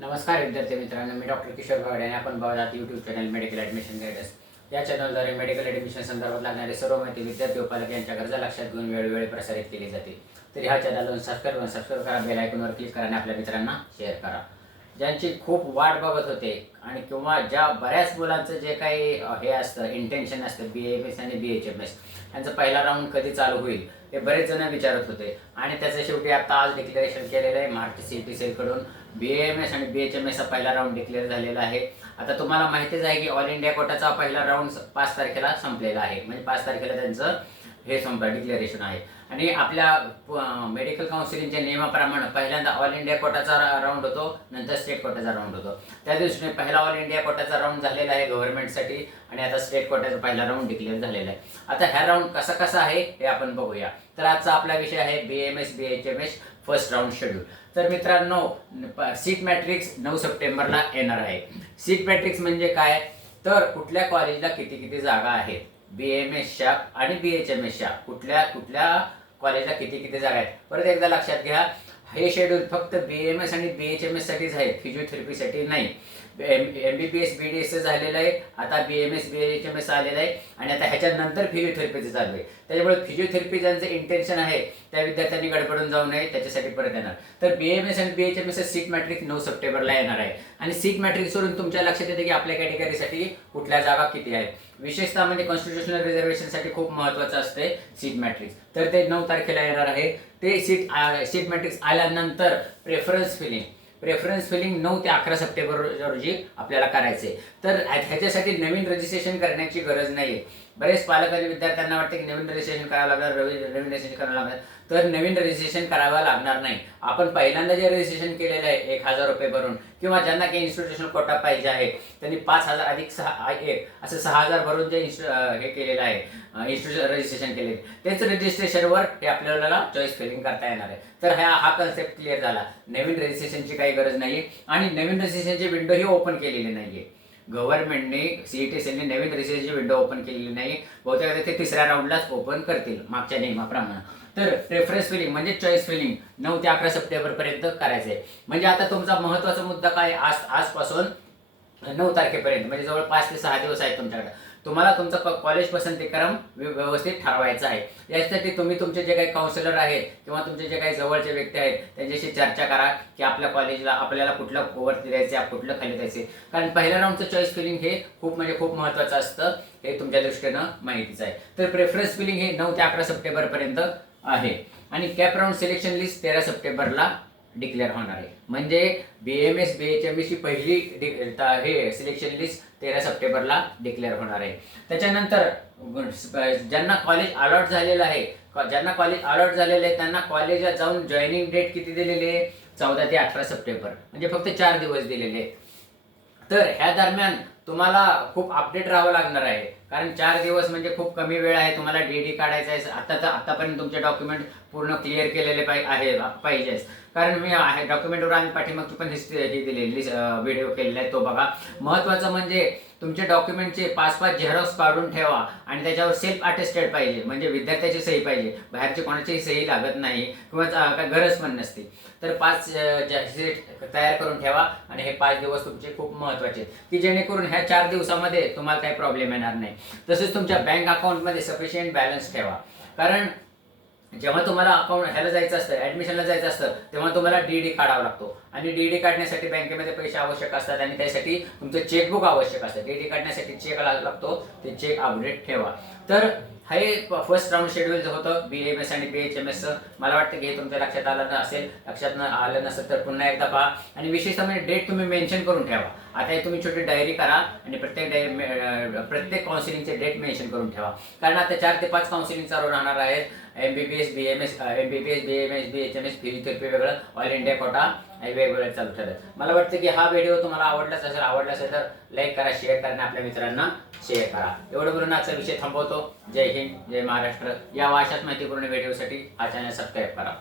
नमस्कार विद्यार्थी मित्रांनो, मी डॉक्टर किशोर गावडे आणि आपण बघत आहात YouTube channel medical admission guidance. या चॅनलद्वारे मेडिकल ॲडमिशन संदर्भात लागणारी सर्व माहिती विद्यार्थी व पालक यांच्या गरजा लक्षात घेऊन वेळोवेळी प्रसारित केली जाते. तर ह्या चॅनलला सबस्क्राईब करा, बेल आयकॉनवर क्लिक करा आणि आपल्या मित्रांना शेअर करा. ज्यांची खूप वाट बघत होते आणि किंवा ज्या बऱ्याच मुलांचं जे काही हे असतं इंटेन्शन असतं BAMS आणि BHMS यांचा पहिला राऊंड कधी चालू होईल हे बरेच जण विचारत होते आणि त्याचं शेवटी आता आज डिक्लेरेशन केलेलं आहे. महाराष्ट्र CET सेलकडून BAMS आणि BHMSचा पहिला राऊंड डिक्लेअर झालेला आहे. आता तुम्हाला माहितीच आहे की ऑल इंडिया कोटाचा पहिला राऊंड 5 तारखेला संपलेला आहे. म्हणजे 5 तारखेला त्यांचं हे संपलं डिक्लेरेशन आहे. आणि आपल्या मेडिकल काउन्सिलिंगच्या नियमाप्रमाणे पहिल्यांदा ऑल इंडिया कोटाचा राऊंड होतो, नंतर स्टेट कोटाचा राऊंड होतो. त्या दृष्टीने पहिला ऑल इंडिया कोटाचा राऊंड झालेला आहे गव्हर्नमेंटसाठी आणि आता स्टेट कोटाचा पहिला राऊंड डिक्लेअर झालेला आहे. आता ह्या राऊंड कसा आहे हे आपण बघूया. तर आजचा आपला विषय आहे BAMS BHMS first round schedule. तर मित्रांनो, सीट मॅट्रिक्स 9 सप्टेंबरला येणार आहे. सीट मॅट्रिक्स म्हणजे काय, तर कुठल्या कॉलेजला किती जागा आहेत, BAMSच्या आणि BHMSच्या कुठल्या कॉलेजला किती जागा आहेत. परत एकदा लक्षात घ्या, हे शेड्यूल फक्त BAMS आणि BHMS साठीच आहे, फिजिओथेरपीसाठी नाही. MBBS BDS झालेलं आहे, आता BAMS BHMS आलेलं आहे आणि आता ह्याच्यानंतर फिजिओथेरपीचं चालू आहे. त्याच्यामुळे फिजिओथेरपी ज्यांचं इंटेन्शन आहे त्या विद्यार्थ्यांनी गडबडून जाऊ नये, त्याच्यासाठी परत येणार. तर BAMS आणि BHMS सीट मॅट्रिक्स 9 सप्टेंबरला येणार आहे. आणि सीट मॅट्रिक्सवरून तुमच्या लक्षात येते की आपल्या कॅटेगरीसाठी कुठल्या जागा किती आहेत. विशेषतः म्हणजे कॉन्स्टिट्युशनल रिझर्वेशनसाठी खूप महत्त्वाचं असते सीट मॅट्रिक्स. तर ते 9 तारखेला येणार आहे. ते सीट मॅट्रिक्स आल्यानंतर प्रेफरन्स फिलिंग 9 ते 11 सप्टेंबर रोजी आपल्याला करायचे. तर ह्याच्यासाठी नवीन रजिस्ट्रेशन करण्याची गरज नाही. बरेच पालक आणि विद्यार्थ्यांना वाटते की नवीन रजिस्ट्रेशन करावं लागणार, नवीन रजिस्ट्रेशन करावं लागणार. तर नवीन रजिस्ट्रेशन करावं लागणार नाही. आपण पहिल्यांदा जे रजिस्ट्रेशन केलेलं आहे 1000 रुपये भरून किंवा ज्यांना काही इन्स्टिट्यूशनल कोटा पाहिजे आहे त्यांनी 5000 अधिक 6 असं 6000 भरून जे हे केलेलं आहे इन्स्टिट्यूशन रजिस्ट्रेशन केले त्यांचं रजिस्ट्रेशनवर हे आपल्याला चॉईस फिलिंग करता येणार आहे. तर हा कन्सेप्ट क्लिअर झाला. नवीन रजिस्ट्रेशनची काही गरज नाही आणि नवीन रजिस्ट्रेशनची विंडो ही ओपन केलेली नाहीये. गव्हर्नमेंटने CET सेलने नवीन रजिस्ट्रेशनची विंडो ओपन केलेली नाही. बहुतेक ते तिसऱ्या राऊंडलाच ओपन करतील मागच्या नियमाप्रमाणे. तर प्रेफरन्स फिलिंग म्हणजे चॉईस फिलिंग 9 ते 11 सप्टेंबरपर्यंत करायचं आहे. म्हणजे आता तुमचा महत्त्वाचा मुद्दा काय, आजपासून 9 तारखेपर्यंत म्हणजे जवळ 5 ते 6 दिवस आहेत तुमच्याकडे. तुम्हाला तुमचं कॉलेज पसंतीक्रम व्यवस्थित ठरवायचा आहे. यासाठी तुम्ही तुमचे जे काही काउन्सिलर आहेत किंवा तुमचे जे काही जवळचे व्यक्ती आहेत त्यांच्याशी चर्चा करा की आपल्या कॉलेजला आपल्याला कुठलं वरती द्यायचं, कुठलं खाली द्यायचे. कारण पहिल्या राऊंडचं चॉईस फिलिंग हे खूप महत्त्वाचं असतं, हे तुमच्या दृष्टीनं माहितीच आहे. तर प्रेफरन्स फिलिंग हे 9 ते 11 सप्टेंबरपर्यंत आहे आणि कॅप राऊंड सिलेक्शन लिस्ट 13 सप्टेंबरला डिक्लेअर होणार आहे. म्हणजे BAMS BHMS ची पहिली हे सिलेक्शन लिस्ट 13 सप्टेंबरला डिक्लेअर होणार आहे. त्याच्यानंतर ज्यांना कॉलेज अलॉट झालेलं आहे त्यांना कॉलेजला जाऊन जॉईनिंग डेट किती दिलेली आहे, 14 ते 18 सप्टेंबर म्हणजे फक्त 4 दिवस दिलेले आहेत. तर ह्या दरम्यान तुम्हाला खूप अपडेट राहावं लागणार आहे. कारण 4 दिवस म्हणजे खूप कमी वेळ आहे. तुम्हाला DD काढायचा आहे. आतापर्यंत तुमचे डॉक्युमेंट पूर्ण क्लिअर केलेले पाहिजे. कारण मी डॉक्युमेंटवर आम्ही पाठीमागची पण हिस्ट्री ही दिलेली व्हिडिओ केलेला आहे, तो बघा. महत्त्वाचं म्हणजे तुमचे डॉक्युमेंटचे 5 झेरॉक्स काढून ठेवा आणि त्याच्यावर सेल्फ अटेस्टेड पाहिजे, म्हणजे विद्यार्थ्याची सही पाहिजे, बाहेरची कोणाचीही सही लागत नाही किंवा काय गरज पण नसते. तर 5 तयार करून ठेवा आणि हे 5 दिवस तुमचे खूप महत्त्वाचे आहेत की जेणेकरून ह्या 4 दिवसामध्ये तुम्हाला काही प्रॉब्लेम येणार नाही. तसेच तुमच्या बँक अकाउंटमध्ये सफिशियंट बॅलन्स ठेवा. कारण जेव्हा तुम्हाला ह्याला जायचं असतं, ॲडमिशनला जायचं असतं, तेव्हा तुम्हाला DD काढावा लागतो आणि DD काढण्यासाठी बँकेमध्ये पैसे आवश्यक असतात आणि त्यासाठी तुमचं चेकबुक आवश्यक असतं. DD काढण्यासाठी चेक लागतो, ते चेक अपडेट ठेवा. तर हे फर्स्ट राऊंड शेड्यूल जे होतं BAMS आणि BHMSचं, मला वाटतं की हे तुमच्या लक्षात आलं नसेल तर पुन्हा एकदा पहा आणि विशेषतः म्हणजे डेट तुम्ही मेन्शन करून ठेवा. आता हे तुम्ही छोटी डायरी करा आणि प्रत्येक काउन्सिलिंगचे डेट मेन्शन करून ठेवा. कारण आता 4 ते 5 काउन्सिलिंग चालू राहणार आहेत. MBBS BAMS BHMS फिजिओथेरपी वेगळं, ऑल इंडिया कोटा हे वेगवेगळं चालू ठरलं. मला वाटतं की हा व्हिडिओ तुम्हाला आवडला असेल तर लाईक करा, शेअर करा आणि आपल्या मित्रांना शेअर करा. एवढं बोलून आजचा विषय थांबवतो. जय हिंद, जय महाराष्ट्र. या अशाच माहितीपूर्ण व्हिडिओसाठी हा चॅनल सबस्क्राईब करा.